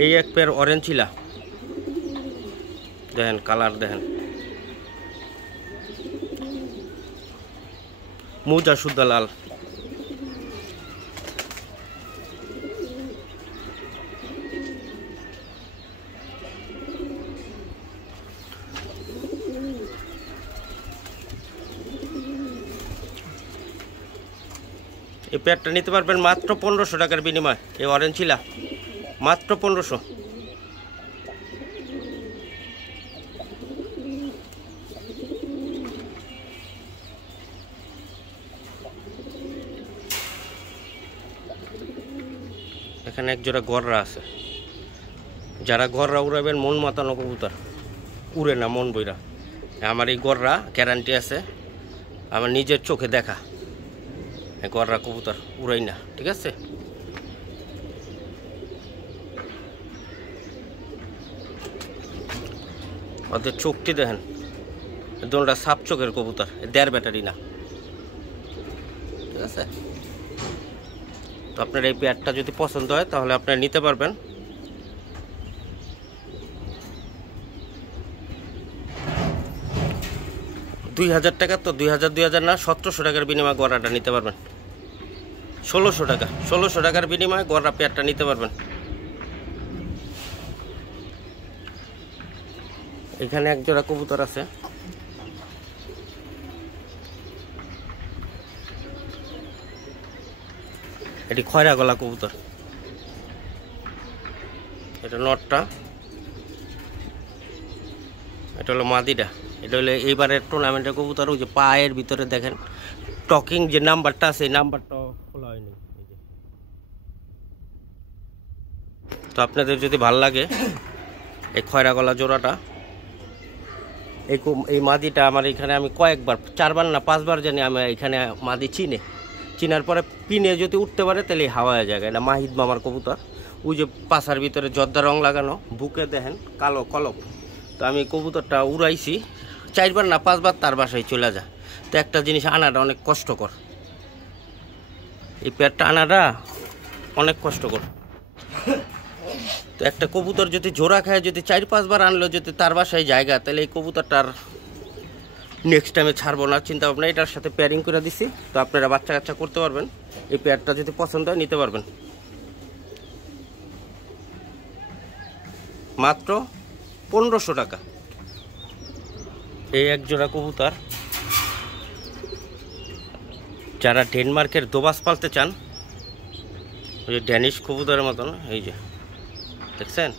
এই এক pair orange চিলা দেখেন, কালার দেখেন, মুজা শুদ্ধ লাল। এই পেয়ারটা নিতে পারবেন মাত্র 1500 টাকার বিনিময়। এই অরেঞ্জ চিলা মাত্র 1500। এখানে এক জোড়া গররা আছে, যারা গররা উড়াবেন মন মাতানো কবুতর, উড়ে না মন বইরা। আমার এই গররা গ্যারান্টি আছে, আমার নিজের চোখে দেখা গররা কবুতর উড়াই না, ঠিক আছে। ওদের চোখটি দেখেন, দোলটা সাপ চোখের কবুতর, 1.5 ব্যাটারি না, ঠিক আছে। তো আপনার এই পেয়ারটা যদি পছন্দ হয় তাহলে আপনারা নিতে পারবেন। $2000 টাকা, তো 2000 না 1700 টাকার বিনিময়ে গড়াটা নিতে পারবেন। 1600 টাকা, 1600 টাকার বিনিময়ে গড়া পেয়ারটা নিতে পারবেন। এখানে এক জোড়া কবুতর আছে, এটি খয়রা গলা কবুতর। এটা নটটা, এটা হলো মাদিটা। এটা হলো এইবারের টুর্নামেন্টের কবুতর। ওই যে পায়ের ভিতরে দেখেন টকিং যে নাম্বারটা আছে, এই নাম্বারটা খোলা হয়নি। তো আপনাদের যদি ভাল লাগে এই খয়রা গলা জোড়াটা, এই মাদিটা আমার এখানে আমি কয়েকবার, 4বার না 5বার জানি আমি এখানে মাদি চিনার পরে পিনে যদি উঠতে পারে তাহলে হাওয়া হয়ে যায়। এটা মাহিদ মামার কবুতর। ওই যে পাশার ভিতরে জর্দা রং লাগানো, বুকে দেখেন কালো কলপ। তো আমি কবুতরটা উড়াইছি 4বার না 5বার, তার বাসায় চলে যায়। তো একটা জিনিস আনাটা অনেক কষ্টকর, এই পেয়ারটা আনাটা অনেক কষ্টকর। তো একটা কবুতর যদি জোড়া খায়, যদি 4-5 বার আনলো যদি তার বাসায় জায়গা, তাহলে এই কবুতরটার নেক্সট টাইমে ছাড়বো না চিন্তা ভাবনা। এটার সাথে পেয়ারিং করে দিছি, তো আপনারা বাচ্চা কাচ্চা করতে পারবেন। এই পেয়ারটা যদি পছন্দ হয় নিতে পারবেন মাত্র 1500 টাকা। এই এক জোড়া কবুতর, যারা ডেনমার্কের দোবাস পালতে চান, ওই যে ড্যানিশ কবুতরের মতন, এই যে দেখছেন,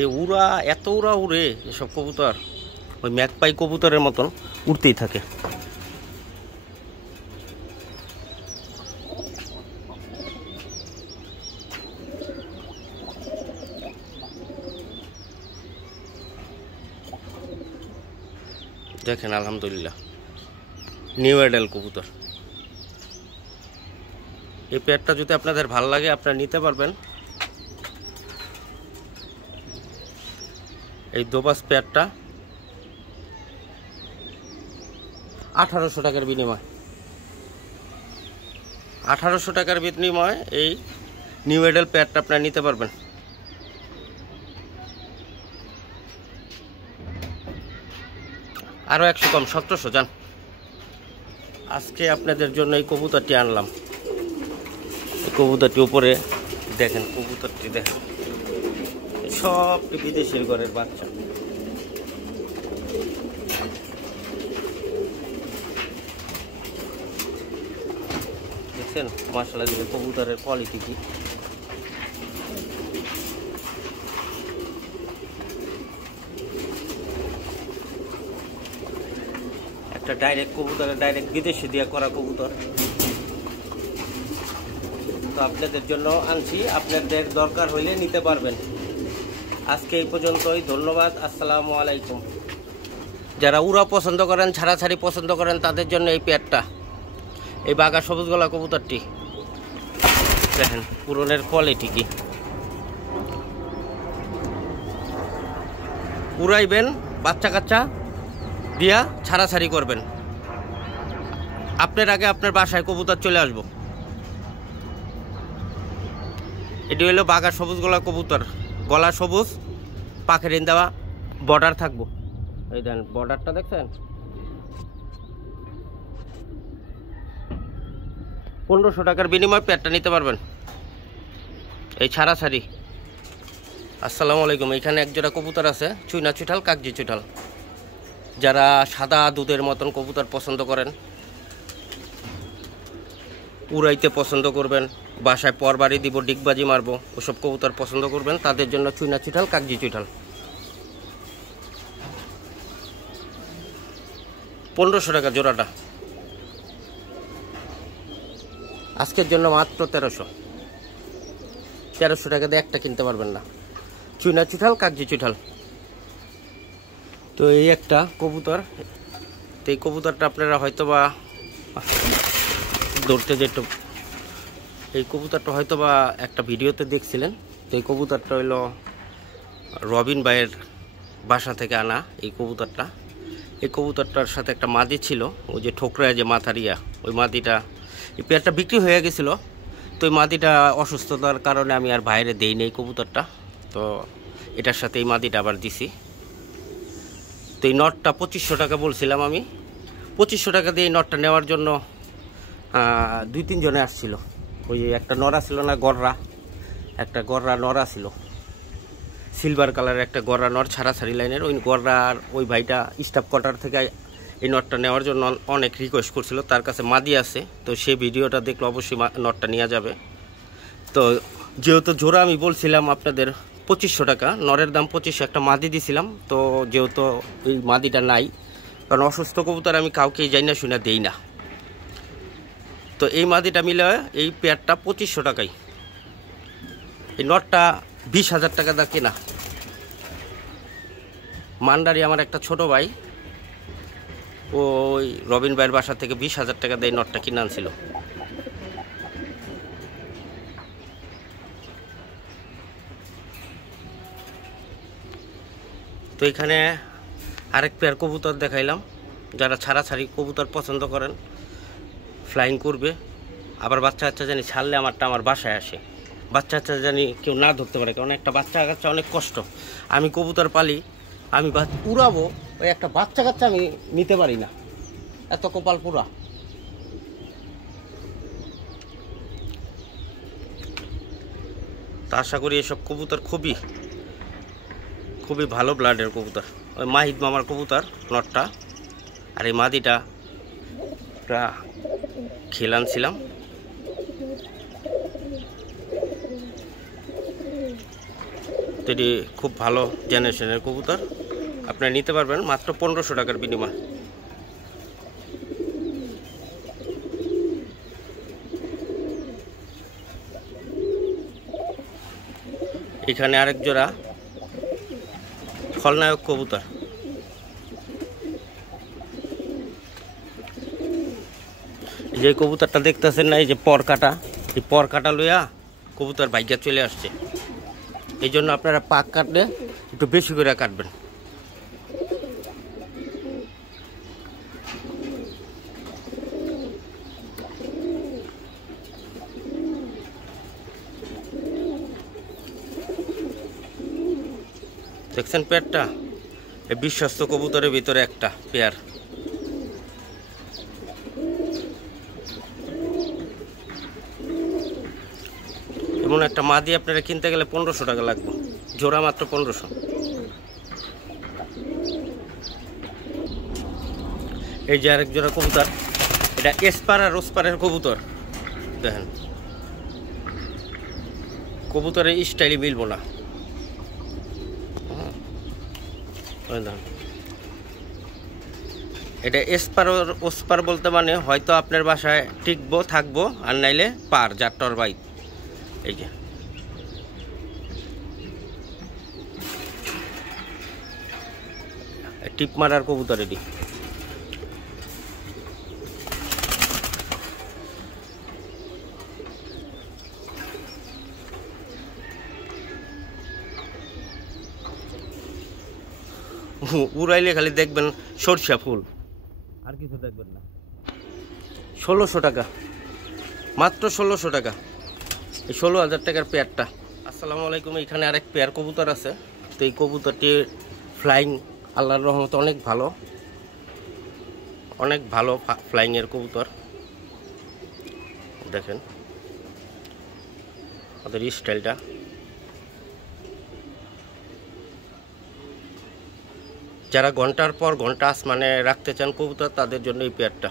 এই উড়া এত উড়ে এসব কবুতর, ওই ম্যাকপাই কবুতরের মতন উড়তেই থাকে। দেখেন আলহামদুলিল্লাহ নিউ অ্যাডাল কবুতর। এই পেয়ারটা যদি আপনাদের ভালো লাগে আপনারা নিতে পারবেন। এই দোবাস পেয়ারটা 1800 টাকার বিনিময়, 1800 টাকার বিনিময়ে এই নিউ অ্যাডাল পেয়ারটা আপনারা নিতে পারবেন। আরও 100 কম, 1700 যান। আজকে আপনাদের জন্য এই কবুতরটি আনলাম। এই কবুতরটি উপরে দেখেন, কবুতরটি দেখেন, সবটি বিদেশের ঘরের বাচ্চা। দেখছেন মাশাআল্লাহ, দেখে কবুতরের কোয়ালিটি কি। একটা ডাইরেক্ট কবুতরের ডাইরেক্ট বিদেশে দিয়ে করা কবুতর। তো আপনাদের জন্য আনছি, আপনাদের দরকার হইলে নিতে পারবেন। আজকে এই পর্যন্তই, ধন্যবাদ, আসসালামু আলাইকুম। যারা উড়া পছন্দ করেন, ছাড়াছাড়ি পছন্দ করেন, তাদের জন্য এই পেয়ারটা, এই বাঘা সবুজ গলা কবুতরটি দেখেন পুরনের কোয়ালিটি কি। উড়াইবেন, বাচ্চা কাচ্চা দিয়া ছাড়াছাড়ি করবেন, আপনার আগে আপনার বাসায় কবুতর চলে আসবো। এটি হলো বাঘা সবুজ গলা কবুতর, গলা সবুজ, পাখের দেওয়া, বর্ডার থাকবো। এই দেন বর্ডারটা দেখছেন, 1500 টাকার বিনিময়ে পেয়ারটা নিতে পারবেন, এই ছাড়াছাড়ি। আসসালামু আলাইকুম। এখানে একজোড়া কবুতর আছে, চুইনা চুঠাল, কাগজি চুঠাল। যারা সাদা দুধের মতন কবুতর পছন্দ করেন, উড়াইতে পছন্দ করবেন, বাসায় পরবাড়ি দিব, ডিগবাজি মারবো, ওসব কবুতর পছন্দ করবেন, তাদের জন্য চুইনা চুঠাল, কাগজি চুঠাল। 1500 টাকা জোড়াটা, আজকের জন্য মাত্র 1300 টাকা দিয়ে একটা কিনতে পারবেন না। চুইনা চুঠাল, কাগজি চুঠাল। তো এই একটা কবুতর, তো এই কবুতরটা আপনারা হয়তো বা ধরতে যেত, এই কবুতরটা হয়তো বা একটা ভিডিওতে দেখছিলেন। তো এই কবুতরটা হইল রবিন ভাইয়ের বাসা থেকে আনা এই কবুতরটা। এই কবুতরটার সাথে একটা মাদি ছিল, ওই যে ঠোকরায় যে মাথারিয়া, ওই মাদিটা, এই পেয়ারটা বিক্রি হয়ে গেছিলো। তো এই মাদিটা অসুস্থতার কারণে আমি আর বাইরে দেই নেই কবুতরটা, তো এটার সাথে এই মাদিটা আবার দিছি। তো এই নটটা 2500 টাকা বলছিলাম আমি। 2500 টাকা দিয়ে এই নটটা নেওয়ার জন্য 2-3 জনে আসছিল। ওই একটা নরা ছিল না, গররা, একটা গররা নরা ছিল, সিলভার কালারের একটা গররা নর, ছাড়াছাড়ি লাইনের। ওই গররার ওই ভাইটা স্টাফ কোয়ার্টার থেকে এই নটটা নেওয়ার জন্য অনেক রিকোয়েস্ট করছিল, তার কাছে মাদি আছে। তো সেই ভিডিওটা দেখলে অবশ্যই নটটা নিয়ে যাবে। তো যেহেতু জোড়া আমি বলছিলাম আপনাদের 2500 টাকা, নরের দাম 2500, একটা মাদি দিছিলাম। তো যেহেতু এই মাদিটা নাই, কারণ অসুস্থ কবুতর আমি কাউকে যাই না শুনে দেই না, তো এই মাদিটা মিলে এই পেয়ারটা 2500 টাকাই। এই নটটা 20,000 টাকা দা কেনা। মান্ডারি আমার একটা ছোট ভাই, ওই রবিন ভাইয়ের বাসা থেকে 20,000 টাকা দিয়ে নটটা কিনে আনছিল। তো এখানে আরেক পেয়ার কবুতর দেখাইলাম। যারা ছাড়াছাড়ি কবুতর পছন্দ করেন, ফ্লাইং করবে, আবার বাচ্চা কাচ্চা জানি ছাড়লে আমারটা আমার বাসায় আসে, বাচ্চা কাচ্চা জানি কেউ না ধরতে পারে, কারণ একটা বাচ্চা কাচ্চা অনেক কষ্ট। আমি কবুতর পালি, আমি উড়াবো, ওই একটা বাচ্চা কাচ্চা আমি নিতে পারি না, এত কপাল পুরা। তা আশা করি এসব কবুতর খুবই খুবই ভালো ব্লাডের কবুতর। ওই মাহিদ মামার কবুতর নটটা, আর এই মাদিটা খেলে আনছিলাম। তো এটি খুব ভালো জেনারেশনের কবুতর, আপনারা নিতে পারবেন মাত্র 1500 টাকার বিনিময়। এখানে আরেক জোড়া খলনায়ক কবুতর। যে কবুতরটা দেখতেছেন না, এই যে পর কাটা, এই পর কাটা লইয়া কবুতর ভাইগা চলে আসছে। এই জন্য আপনারা পাক কাটলে একটু বেশি করে কাটবেন। দেখছেন পেয়ারটা, এই বিশ্বস্ত কবুতরের ভিতরে একটা পেয়ার। এমন একটা মাদি আপনারা কিনতে গেলে 1500 টাকা লাগবে, জোড়া মাত্র 1500। এই যে আরেক জোড়া কবুতর, এটা এসপার আর ওসপারের কবুতর। দেখেন কবুতরের স্টাইলে মিলবো না। এটা এসপার ওসপার বলতে মানে হয়তো আপনার বাসায় টিকবো থাকবো, আর নাইলে পার জাটর বাইক। এই যে টিপ মারার কবুতর, এটি উড়াইলে খালি দেখবেন সরষা ফুল, আর কিছু দেখবেন না। 1600 টাকা, মাত্র 1600 টাকা। এই 16,000 টাকার পেয়ারটা। আসসালামু আলাইকুম। এখানে আরেক পেয়ার কবুতর আছে। তো এই কবুতরটির ফ্লাইং আল্লাহর রহমতে অনেক ভালো ফ্লাইং এর কবুতর। দেখেন ওদের স্টাইলটা। যারা ঘন্টার পর ঘন্টা আসমানে রাখতে চান কবুতর, তাদের জন্য এই পেয়ারটা।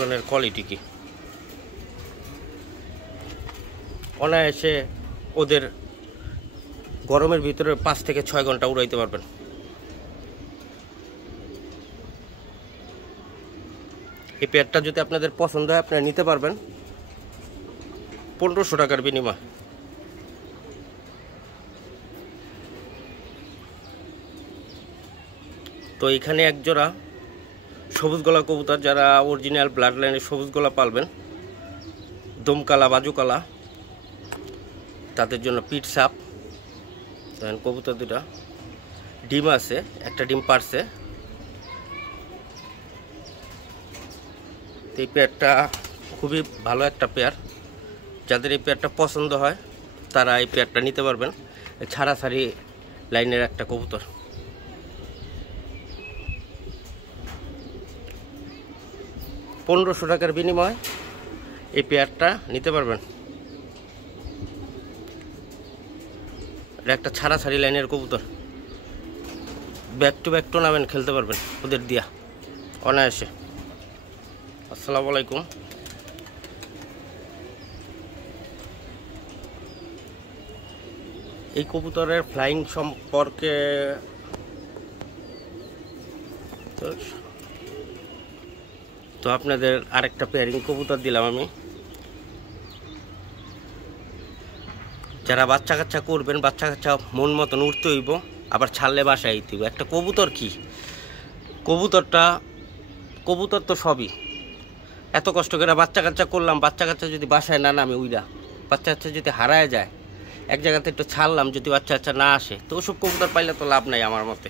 উড়নের কোয়ালিটি কি, অনায়াসে ওদের গরমের ভিতরে 5 থেকে 6 ঘন্টা উড়াইতে পারবেন। এই পেয়ারটা যদি আপনাদের পছন্দ হয়, আপনারা নিতে পারবেন 1500 টাকার বিনিময়। তো এখানে এক জোড়া সবুজ গলা কবুতর, যারা অরিজিনাল ব্লাড লাইনের সবুজ গলা পালবেন, দমকালা বাজুকালা, তাদের জন্য পিট সাপ। দেখেন কবুতর দুটা ডিম আছে, একটা ডিম পারছে। এই পেয়ারটা খুবই ভালো একটা পেয়ার। যাদের এই পেয়ারটা পছন্দ হয়, তারা এই পেয়ারটা নিতে পারবেন। ছাড়াছাড়ি লাইনের একটা কবুতর। $1500 টাকার বিনিময় এই পেয়ারটা নিতে পারবেন। এটা একটা ছাড়াছাড়ি লাইনের কবুতর। ব্যাক টু ব্যাক টুর্নামেন্ট খেলতে পারবেন ওদের দিয়া অনায়াসে। আসসালামু আলাইকুম। এই কবুতরের ফ্লাইং সম্পর্কে তো আপনাদের আরেকটা পেয়ারিং কবুতর দিলাম আমি। যারা বাচ্চা কাচ্চা করবেন, বাচ্চা কাচ্চা মন মতন উঠতে হইব, আবার ছাড়লে বাসায় আইতে হইব। একটা কবুতর কি, কবুতর তো সবই। এত কষ্ট করে বাচ্চা কাচ্চা করলাম, বাচ্চা কাচ্চা যদি বাসায় না নামে উইরা, বাচ্চা কাচ্চা যদি হারায় যায়, এক জায়গাতে একটু ছাড়লাম, যদি বাচ্চা কাচ্চা না আসে, তো ওসব কবুতর পাইলে তো লাভ নাই আমার মতে।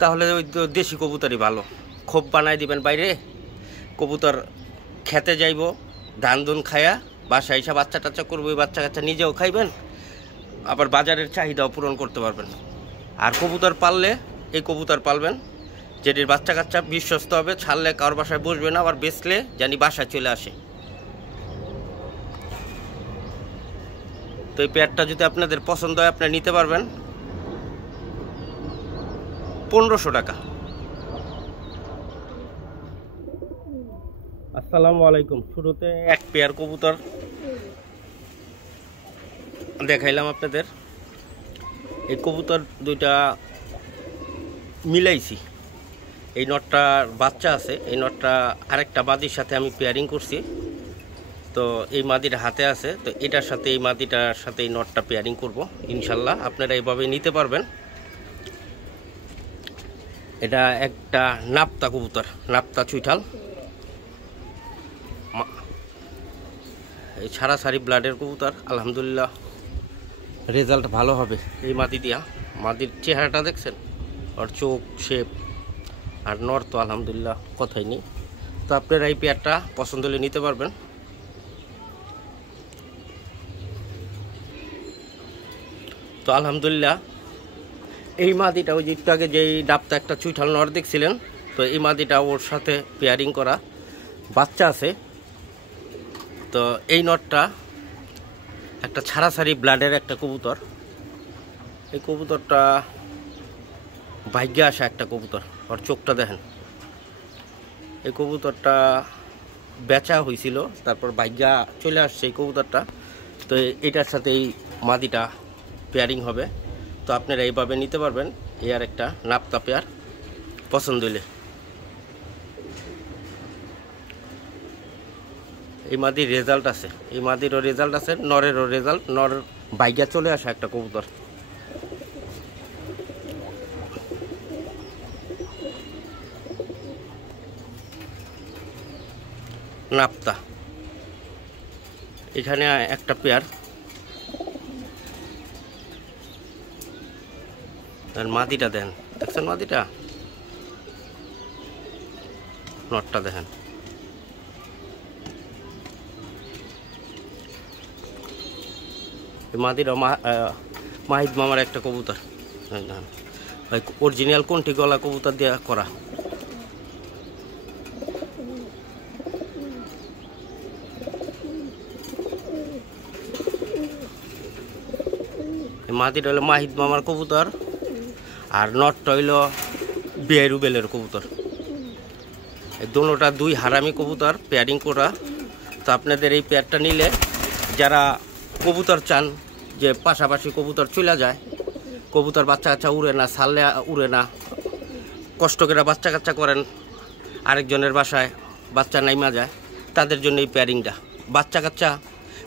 তাহলে ওই দেশি কবুতরই ভালো। খোপ বানায় দিবেন বাইরে, কবুতর খেতে যাইব, ধান ধুন খায়া বাসায় এসে বাচ্চা টাচ্চা করবো, ওই বাচ্চা কাচ্চা নিজেও খাইবেন, আবার বাজারের চাহিদাও পূরণ করতে পারবেন। আর কবুতর পাললে এই কবুতর পালবেন যেটির বাচ্চা কাচ্চা বিশ্বস্ত হবে, ছাড়লে কারোর বাসায় বসবে না, আবার বেচলে জানি বাসায় চলে আসে। তো এই পেয়ারটা যদি আপনাদের পছন্দ হয়, আপনারা নিতে পারবেন 1500 টাকা। আসসালামু আলাইকুম। শুরুতে এক পেয়ার কবুতর দেখাইলাম আপনাদের। এই কবুতর দুইটা মিলাইছি। এই নটটার বাচ্চা আছে, এই নটটা আরেকটা মাদির সাথে আমি পেয়ারিং করছি। তো এই মাদিটা হাতে আছে, তো এটার সাথে এই মাদিটার সাথে এই নটটা পেয়ারিং করব ইনশাল্লাহ। আপনারা এইভাবে নিতে পারবেন। এটা একটা নাপ্তা কবুতর, নাপ্তা চুইঠাল। এই ছাড়াছাড়ি ব্লাডের কবুতর, আলহামদুলিল্লাহ রেজাল্ট ভালো হবে এই মাদি দিয়া। মাদির চেহারাটা দেখছেন, আর চোখ শেপ আর নর তো আলহামদুলিল্লাহ কথাই নেই। তো আপনারা এই পেয়ারটা পছন্দ হলে নিতে পারবেন। তো আলহামদুলিল্লাহ এই মাদিটা, ওই যে একটু আগে যেই ডাবটা একটা চুইঠাল নর দেখছিলেন, তো এই মাদিটা ওর সাথে পেয়ারিং করা বাচ্চা আছে। তো এই নটটা একটা ছাড়াছাড়ি ব্লাডের একটা কবুতর। এই কবুতরটা ভাগ্যে আসা একটা কবুতর, ওর চোখটা দেখেন। এই কবুতরটা বেচা হয়েছিল, তারপর ভাগ্যা চলে আসছে এই কবুতরটা। তো এটার সাথে এই মাদিটা পেয়ারিং হবে। তো আপনারা এইভাবে নিতে পারবেন। এই আর একটা নাপ্তা পেয়ার পছন্দ হলে। এই মাদির রেজাল্ট আছে, এই মাদিরও রেজাল্ট আছে, নরেরও রেজাল্ট। নর ভাগ্যা চলে আসা একটা কবুতর। নাপ্তা এখানে একটা পেয়ার। আর মাদিটা দেন, দেখছেন মাদিটা নটটা দেখেন। মাদিরা মাহিদ মামার একটা কবুতর, অরিজিনাল কোনটি গলা কবুতর দিয়ে করা। মাদিটা হলো মাহিদ মামার কবুতর, আর নটটা হইল বিআই রুবেলের কবুতর। এই দুটোটা দুই হারামি কবুতর পেয়ারিং করা। তো আপনাদের এই পেয়ারটা নিলে যারা কবুতর চান যে পাশাপাশি কবুতর চলে যায়, কবুতর বাচ্চা কাচ্চা উড়ে না, ছাড়লে উড়ে না, কষ্ট করে বাচ্চা কাচ্চা করেন, আরেকজনের বাসায় বাচ্চা নাইমা যায়, তাদের জন্য এই পেয়ারিংটা। বাচ্চা কাচ্চা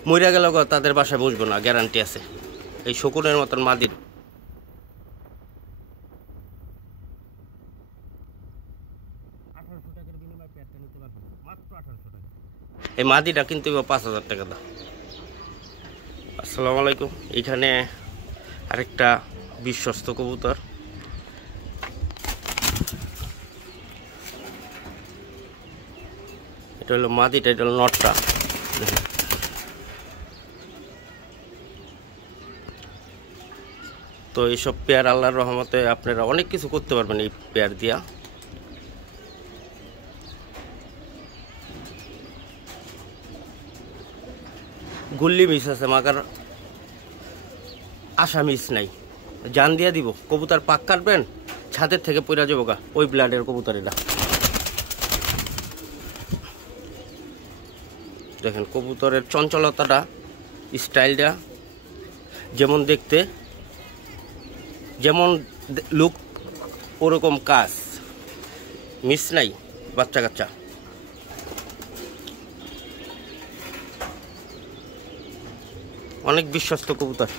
মরে গেলেও তাদের বাসায় বসবো না, গ্যারান্টি আছে। এই শকুনের মতন মাদির এই মাদিটা কিন্তু 5,000 টাকা দাম। আসসালামু আলাইকুম। এখানে আরেকটা বিশ্বস্ত কবুতর, এটা হলো মাদিটা, এটা হলো নটটা। তো এইসব পেয়ার আল্লাহর রহমতে আপনারা অনেক কিছু করতে পারবেন এই পেয়ার দিয়া। গুল্লি মিস আছে, মাকার আশা মিস নাই, জান দিয়া দিব। কবুতর পাক কাটবেন, ছাদের থেকে পড়া যাবো গা, ওই ব্লাডের কবুতর। এটা দেখেন কবুতরের চঞ্চলতাটা, স্টাইলটা, যেমন দেখতে যেমন লুক ওরকম কাজ, মিস নাই। বাচ্চা কাচ্চা অনেক বিশ্বস্ত কবুতর।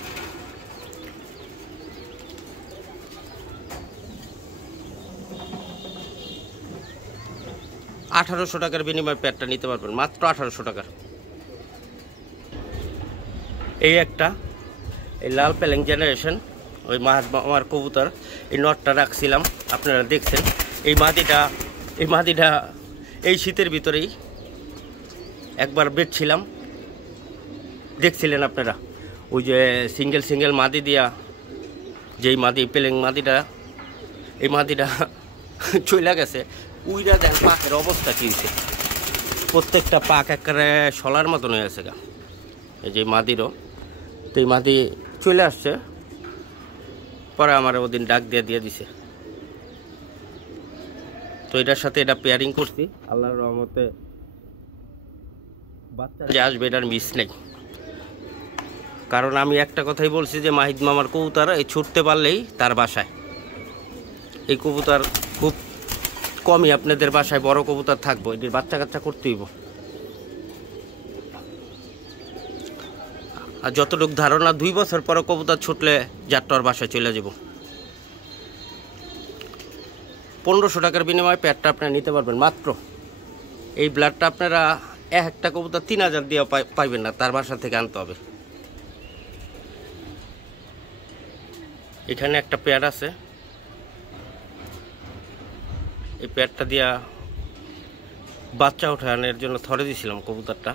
$1800 টাকার বিনিময়ে পেয়ারটা নিতে পারবেন, মাত্র 1800 টাকার। এই একটা এই লাল প্যালেং জেনারেশন, ওই মামার কবুতর। এই নটটা রাখছিলাম, আপনারা দেখছেন। এই মাদিটা এই শীতের ভিতরেই একবার বেচছিলাম, দেখছিলেন আপনারা। ওই যে সিঙ্গেল মাদি দিয়া, যেই মাদি প্যালেং মাদিটা, এই মাদিটা চলে গেছে। উইরা দেন পাকের অবস্থা কী হয়েছে, প্রত্যেকটা পাক একেবারে শলার মতন হয়ে গেছে গা। এই যে মাদিরও, তো এই মাদি চলে আসছে, পরে আমার ওদিন ডাক দিয়ে দিছে। তো এটার সাথে এটা পেয়ারিং করছি, আল্লাহর রহমতে বাচ্চা যে আসবে এটার মিস নেই। কারণ আমি একটা কথাই বলছি যে মাহিদ মামার কবুতর এই ছুটতে পারলেই তার বাসায়। এই কবুতর খুব কমই আপনাদের বাসায় বড় কবুতর থাকবো, এটির বাচ্চা কাচ্চা করতে হইব। আর যতটুকু ধারণা 2 বছর পরে কবুতর ছুটলে যাত্রার বাসায় চলে যাব। 1500 টাকার বিনিময়ে পেয়ারটা আপনারা নিতে পারবেন মাত্র। এই ব্লাডটা আপনারা একটা কবুতর 3000 দিয়ে পাইবেন না, তার বাসা থেকে আনতে হবে। এখানে একটা পেয়ার আছে, এই পেয়ারটা দিয়া বাচ্চা ওঠানোর জন্য ধরে দিয়েছিলাম কবুতরটা।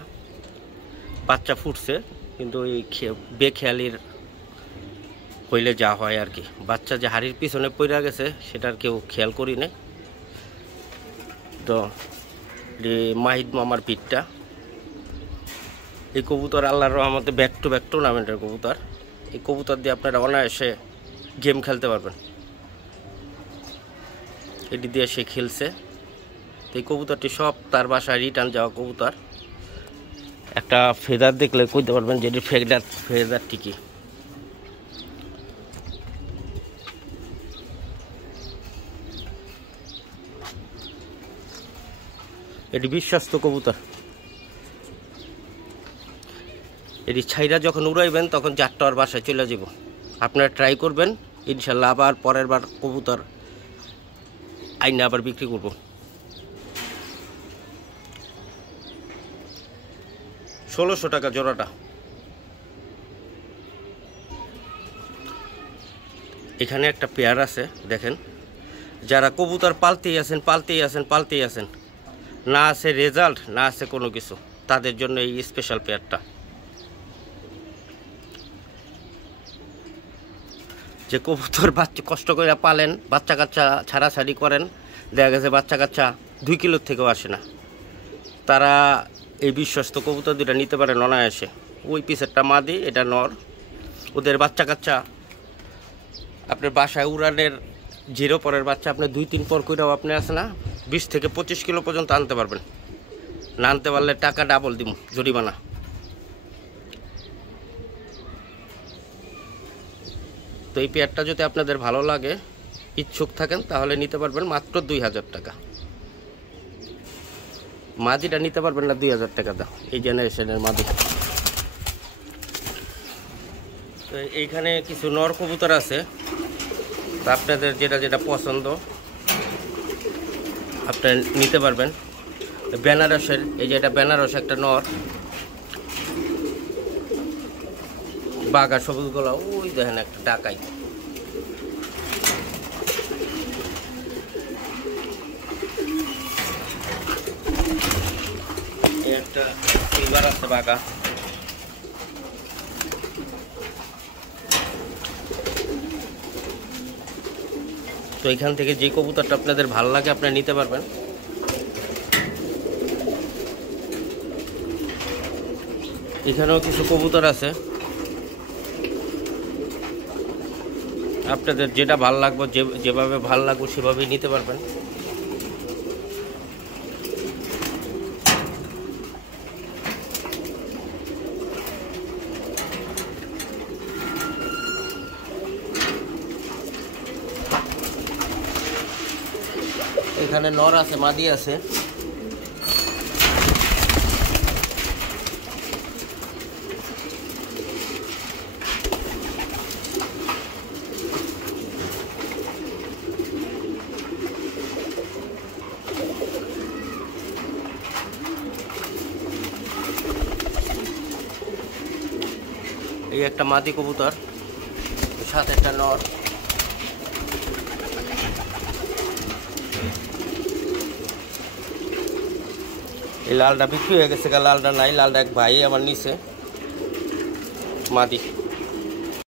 বাচ্চা ফুটছে, কিন্তু ওই বেখেয়ালির হইলে যা হয় আর কি, বাচ্চা যে হাড়ির পিছনে পড়ে গেছে সেটার কেউ খেয়াল করি নাই। তো মাহিদ মামার পিঠটা, এই কবুতর আল্লাহর রহমতে ব্যাক টু ব্যাক টুর্নামেন্টের কবুতর। এই কবুতর দিয়ে আপনারা অনায়াসে গেম খেলতে পারবেন। এটি দিয়ে সে খেলছে। এই কবুতরটি সব তার বাসায় রিটার্ন যাওয়া কবুতর। একটা ফেদার দেখলে কইতে পারবেন যে এটি ফেদার ঠিকই। এটি বিশ্বস্ত কবুতর। এটি ছাইরা যখন উড়াইবেন তখন যাত্রার বাসায় চলে যাব। আপনারা ট্রাই করবেন, ইনশাল্লাহ আবার পরের বার কবুতর আইনে আবার বিক্রি করব। $1600 টাকা জোড়াটা। এখানে একটা পেয়ার আছে, দেখেন। যারা কবুতর পালতেই আছেন না আছে রেজাল্ট, না আছে কোনো কিছু, তাদের জন্য এই স্পেশাল পেয়ারটা। যে কবুতর বাচ্চা কষ্ট করে পালেন, বাচ্চা কাচ্চা ছাড়াছাড়ি করেন, দেখা গেছে বাচ্চা কাচ্চা 2 কিলোর থেকেও আসে না, তারা এই বিশ্বস্ত কবুতর দুটা নিতে পারেন অনায়াসে। ওই পিসেরটা মাদি, এটা নর। ওদের বাচ্চা কাচ্চা আপনার বাসায় উড়ানের 0 পরের বাচ্চা আপনি 2-3 পর করেও আপনি আছে না 20 থেকে 25 কিলো পর্যন্ত আনতে পারবেন। না আনতে পারলে টাকা ডাবল দিব, জরিমানা। তো এই পেয়ারটা যদি আপনাদের ভালো লাগে, ইচ্ছুক থাকেন, তাহলে নিতে পারবেন মাত্র 2000 টাকা। মাদিটা নিতে পারবেন না 2000 টাকা দাও, এই জেনারেশনের মাদি। তো এইখানে কিছু নর কবুতর আছে, তো আপনাদের যেটা যেটা পছন্দ আপনি নিতে পারবেন। বেনারসের, এই যে এটা বেনারস একটা নর, বাঘা সবুজ গলা, ওই দেখেন একটা ডাকাই। একটা সিলভার আছে বাঘা। তো এখান থেকে যে কবুতরটা আপনাদের ভালো লাগে আপনারা নিতে পারবেন। এখানেও কিছু কবুতর আছে, আপনাদের যেটা ভালো লাগবে, যেভাবে ভালো লাগবে সেভাবেই নিতে পারবেন। এখানে নর আছে, মাদি আছে। এই একটা মাদি কবুতর, সাথে একটা নর। এই লালটা বিক্রি হয়ে গেছে, লালটা নাই, লালটা এক ভাই আমার নিচে মাদি।